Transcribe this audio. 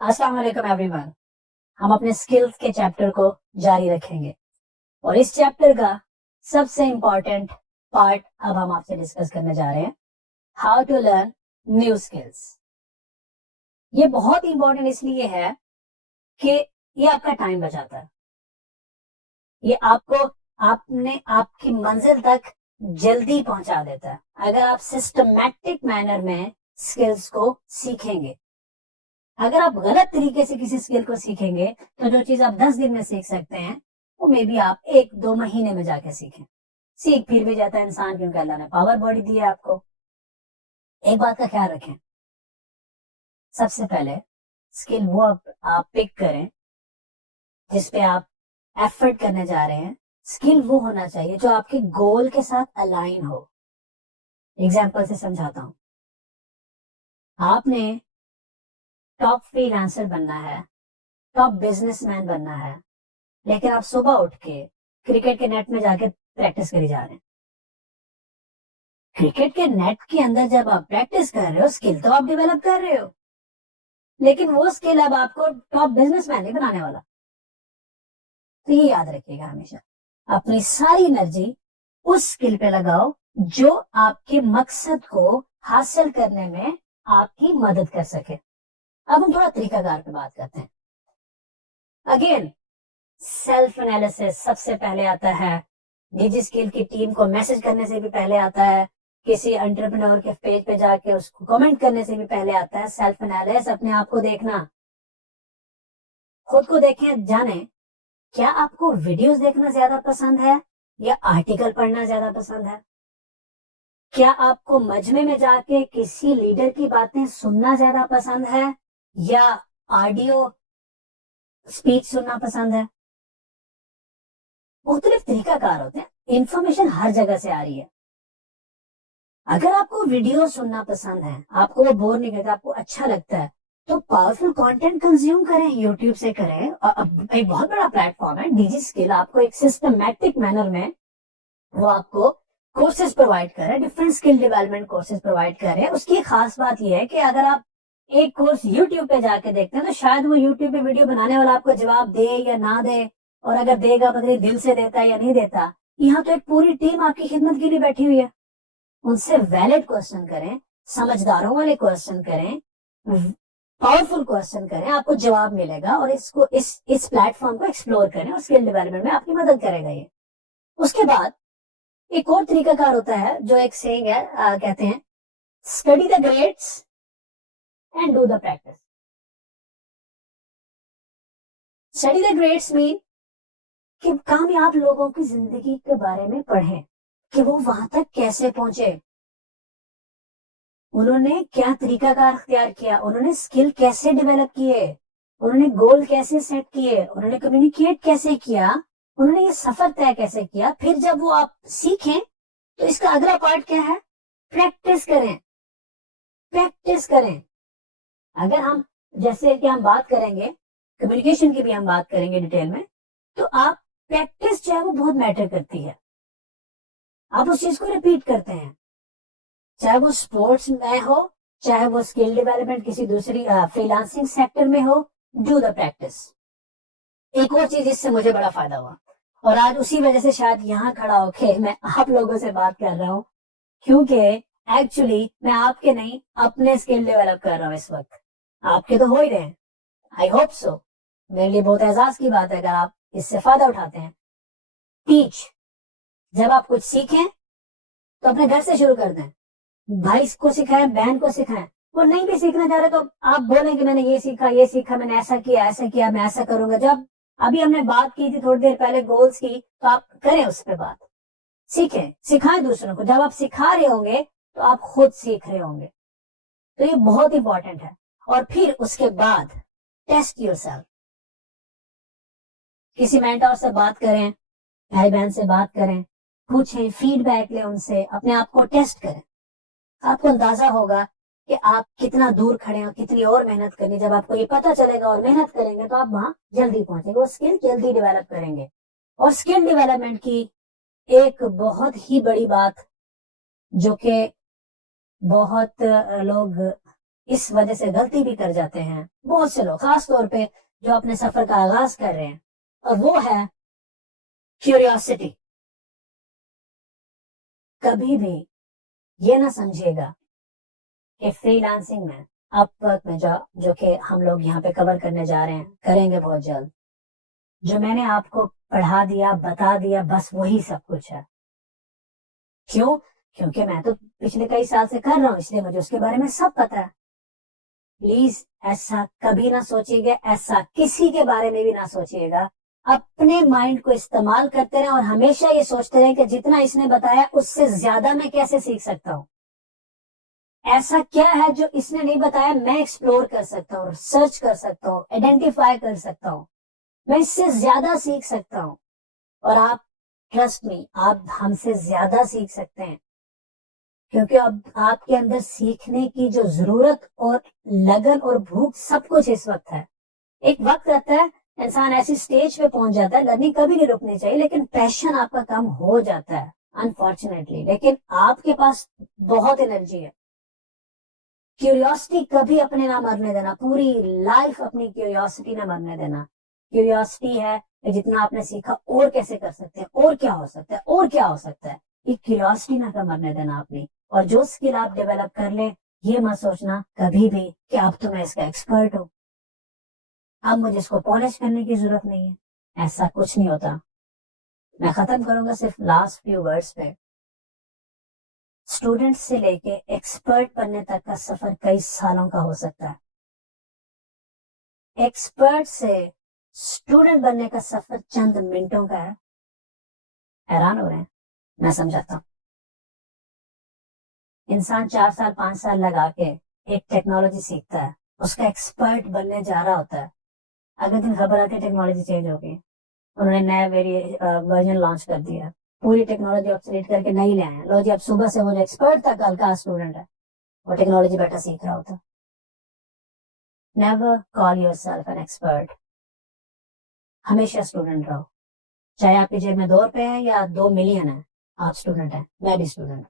अस्सलाम वालेकुम एवरीवन। हम अपने स्किल्स के चैप्टर को जारी रखेंगे और इस चैप्टर का सबसे इम्पोर्टेंट पार्ट अब हम आपसे डिस्कस करने जा रहे हैं, how to learn new skills. ये बहुत इंपॉर्टेंट इसलिए है कि ये आपका टाइम बचाता है, ये आपको आपकी मंजिल तक जल्दी पहुंचा देता है। अगर आप सिस्टमैटिक मैनर में स्किल्स को सीखेंगे, अगर आप गलत तरीके से किसी स्किल को सीखेंगे तो जो चीज आप 10 दिन में सीख सकते हैं वो मे बी आप 1-2 महीने में जाके सीखें। सीख फिर भी जाता है इंसान, क्योंकि अल्लाह ने पावर बॉडी दी है आपको। एक बात का ख्याल रखें, सबसे पहले स्किल वो आप पिक करें जिसपे आप एफर्ट करने जा रहे हैं। स्किल वो होना चाहिए जो आपके गोल के साथ अलाइन हो। एग्जाम्पल से समझाता हूं। आपने टॉप फ्रीलांसर बनना है, टॉप बिजनेसमैन बनना है, लेकिन आप सुबह उठ के क्रिकेट के नेट में जाके प्रैक्टिस करी जा रहे हैं। क्रिकेट के नेट के अंदर जब आप प्रैक्टिस कर रहे हो, स्किल तो आप डेवलप कर रहे हो, लेकिन वो स्किल अब आपको टॉप बिजनेसमैन नहीं बनाने वाला। तो ये याद रखिएगा, हमेशा अपनी सारी एनर्जी उस स्किल पे लगाओ जो आपके मकसद को हासिल करने में आपकी मदद कर सके। अब हम थोड़ा तरीकाकार पे बात करते हैं। अगेन, सेल्फ एनालिसिस सबसे पहले आता है। निजी स्किल की टीम को मैसेज करने से भी पहले आता है, किसी एंटरप्रेन्योर के पेज पे जाके उसको कमेंट करने से भी पहले आता है सेल्फ एनालिसिस। अपने आप को देखना, खुद को देखें, जाने क्या आपको वीडियोस देखना ज्यादा पसंद है या आर्टिकल पढ़ना ज्यादा पसंद है। क्या आपको मजमे में जाके किसी लीडर की बातें सुनना ज्यादा पसंद है या ऑडियो स्पीच सुनना पसंद है। मुख्तलिफ तरीकाकार होते हैं, इंफॉर्मेशन हर जगह से आ रही है। अगर आपको वीडियो सुनना पसंद है, आपको वो बोर नहीं करता, आपको अच्छा लगता है, तो पावरफुल कंटेंट कंज्यूम करें, यूट्यूब से करें। एक बहुत बड़ा प्लेटफॉर्म है डीजी स्किल, आपको एक सिस्टमैटिक मैनर में वो आपको कोर्सेज प्रोवाइड कर रहे हैं, different skill development courses provide कर रहे हैं। उसकी खास बात यह है कि अगर आप एक कोर्स यूट्यूब पे जाके देखते हैं तो शायद वो यूट्यूब पे वीडियो बनाने वाला आपको जवाब दे या ना दे, और अगर देगा पता नहीं दिल से देता है या नहीं देता। यहाँ तो एक पूरी टीम आपकी खिदमत के लिए बैठी हुई है। उनसे वैलिड क्वेश्चन करें, समझदारों वाले क्वेश्चन करें, पावरफुल क्वेश्चन करें, आपको जवाब मिलेगा। और इसको इस प्लेटफॉर्म को एक्सप्लोर करें और स्किल डेवलपमेंट में आपकी मदद करेगा ये। उसके बाद एक और तरीकाकार होता है, जो एक सेइंग है, कहते हैं study the greats and do the practice. Study the greats mean कि कामयाब लोगों की जिंदगी के बारे में पढ़ें कि वो वहां तक कैसे पहुंचे, उन्होंने क्या तरीकाकार अख्तियार किया, उन्होंने स्किल कैसे डेवलप किए, उन्होंने गोल कैसे सेट किए, उन्होंने कम्युनिकेट कैसे किया, उन्होंने ये सफर तय कैसे किया। फिर जब वो आप सीखें तो इसका अगला पार्ट क्या है, प्रैक्टिस करें। प्रैक्टिस करें। अगर हम, जैसे कि हम बात करेंगे कम्युनिकेशन की भी हम बात करेंगे डिटेल में, तो आप प्रैक्टिस जो है वो बहुत मैटर करती है। आप उस चीज को रिपीट करते हैं, चाहे वो स्पोर्ट्स में हो, चाहे वो स्किल डेवलपमेंट किसी दूसरी फ्रीलांसिंग सेक्टर में हो। Do the practice. एक और चीज इससे मुझे बड़ा फायदा हुआ, और आज उसी वजह से शायद यहाँ खड़ा होके मैं आप लोगों से बात कर रहा हूँ, क्योंकि एक्चुअली मैं आपके नहीं अपने स्किल डेवलप कर रहा हूँ इस वक्त। आपके तो हो ही रहे हैं, आई होप सो। मेरे लिए बहुत एहसास की बात है अगर आप इससे फायदा उठाते हैं। टीच, जब आप कुछ सीखें तो अपने घर से शुरू कर दें। भाई को सिखाएं, बहन को सिखाएं। वो नहीं भी सीखना चाह रहे तो आप बोलें कि मैंने ये सीखा, मैंने ऐसा किया, मैं ऐसा करूंगा। जब अभी हमने बात की थी थोड़ी देर पहले गोल्स की, तो आप करें उस पर बात, सीखें, सिखाएं दूसरों को। जब आप सिखा रहे होंगे तो आप खुद सीख रहे होंगे। तो ये बहुत इंपॉर्टेंट है। और फिर उसके बाद टेस्ट योरसेल्फ। किसी मेंटर से बात करें, भाई बहन से बात करें, पूछें, फीडबैक लें उनसे, अपने आप को टेस्ट करें। आपको अंदाजा होगा कि आप कितना दूर खड़े हैं, कितनी और मेहनत करनी। जब आपको ये पता चलेगा और मेहनत करेंगे तो आप वहां जल्दी पहुंचेंगे, वो स्किल जल्दी डेवलप करेंगे। और स्किल डेवलपमेंट की एक बहुत ही बड़ी बात जो कि बहुत लोग اس وجہ سے غلطی بھی کر جاتے ہیں بہت سے لوگ, خاص طور پہ جو اپنے سفر کا آغاز کر رہے ہیں, اور وہ ہے کیوریوسٹی. کبھی بھی یہ نہ سمجھیے گا کہ فری لانسنگ میں, اپ ورک میں, جو کہ ہم لوگ یہاں پہ کور کرنے جا رہے ہیں, کریں گے بہت جلد, جو میں نے آپ کو پڑھا دیا, بتا دیا, بس وہی سب کچھ ہے. کیوں؟ کیونکہ میں تو پچھلے کئی سال سے کر رہا ہوں, اس لیے مجھے اس کے بارے میں سب پتا ہے. پلیز ایسا کبھی نہ سوچیے گا, ایسا کسی کے بارے میں بھی نہ سوچیے گا. اپنے مائنڈ کو استعمال کرتے رہیں اور ہمیشہ یہ سوچتے رہیں کہ جتنا اس نے بتایا اس سے زیادہ میں کیسے سیکھ سکتا ہوں. ایسا کیا ہے جو اس نے نہیں بتایا, میں ایکسپلور کر سکتا ہوں, سرچ کر سکتا ہوں, آئیڈینٹیفائی کر سکتا ہوں, میں اس سے زیادہ سیکھ سکتا ہوں. اور آپ ٹرسٹ می, آپ ہم سے زیادہ سیکھ سکتے ہیں, کیونکہ اب آپ کے اندر سیکھنے کی جو ضرورت اور لگن اور بھوک سب کچھ اس وقت ہے. ایک وقت آتا ہے انسان ایسی سٹیج پہ پہنچ جاتا ہے, لرننگ کبھی نہیں رکنی چاہیے, لیکن پیشن آپ کا کم ہو جاتا ہے انفارچونیٹلی. لیکن آپ کے پاس بہت انرجی ہے. کیوریوسٹی کبھی اپنے نہ مرنے دینا, پوری لائف اپنی کیوریوسٹی نہ مرنے دینا. کیوریوسٹی ہے کہ جتنا آپ نے سیکھا اور کیسے کر سکتے ہیں, اور کیا ہو سکتا ہے, اور کیا ہو سکتا ہے, یہ کیوریوسٹی نہ مرنے دینا اپنی. اور جو اسکل آپ ڈیولپ کر لیں, یہ مت سوچنا کبھی بھی کہ اب تو میں اس کا ایکسپرٹ ہوں, اب مجھے اس کو پالش کرنے کی ضرورت نہیں ہے. ایسا کچھ نہیں ہوتا. میں ختم کروں گا صرف لاسٹ فیو ورڈز پہ. اسٹوڈنٹ سے لے کے ایکسپرٹ بننے تک کا سفر کئی سالوں کا ہو سکتا ہے. ایکسپرٹ سے اسٹوڈنٹ بننے کا سفر چند منٹوں کا ہے. حیران ہو رہے ہیں؟ میں سمجھاتا ہوں. انسان 4 سال 5 سال لگا کے ایک ٹیکنالوجی سیکھتا ہے, اس کا ایکسپرٹ بننے جا رہا ہوتا ہے. اگلے دن خبر آتی ہے ٹیکنالوجی چینج ہو گئی, انہوں نے نیا ورژن لانچ کر دیا, پوری ٹیکنالوجی آبسلیٹ کر کے نہیں لے آئے. لو جی, اب صبح سے وہ جو ایکسپرٹ تھا کل کا اسٹوڈنٹ ہے, وہ ٹیکنالوجی بیٹا سیکھ رہا ہوتا. Never call your self an expert. ہمیشہ اسٹوڈنٹ رہو, چاہے آپ کی جیب میں 2 روپے ہیں یا 2 ملین ہے, آپ اسٹوڈنٹ ہیں, میں بھی اسٹوڈنٹ.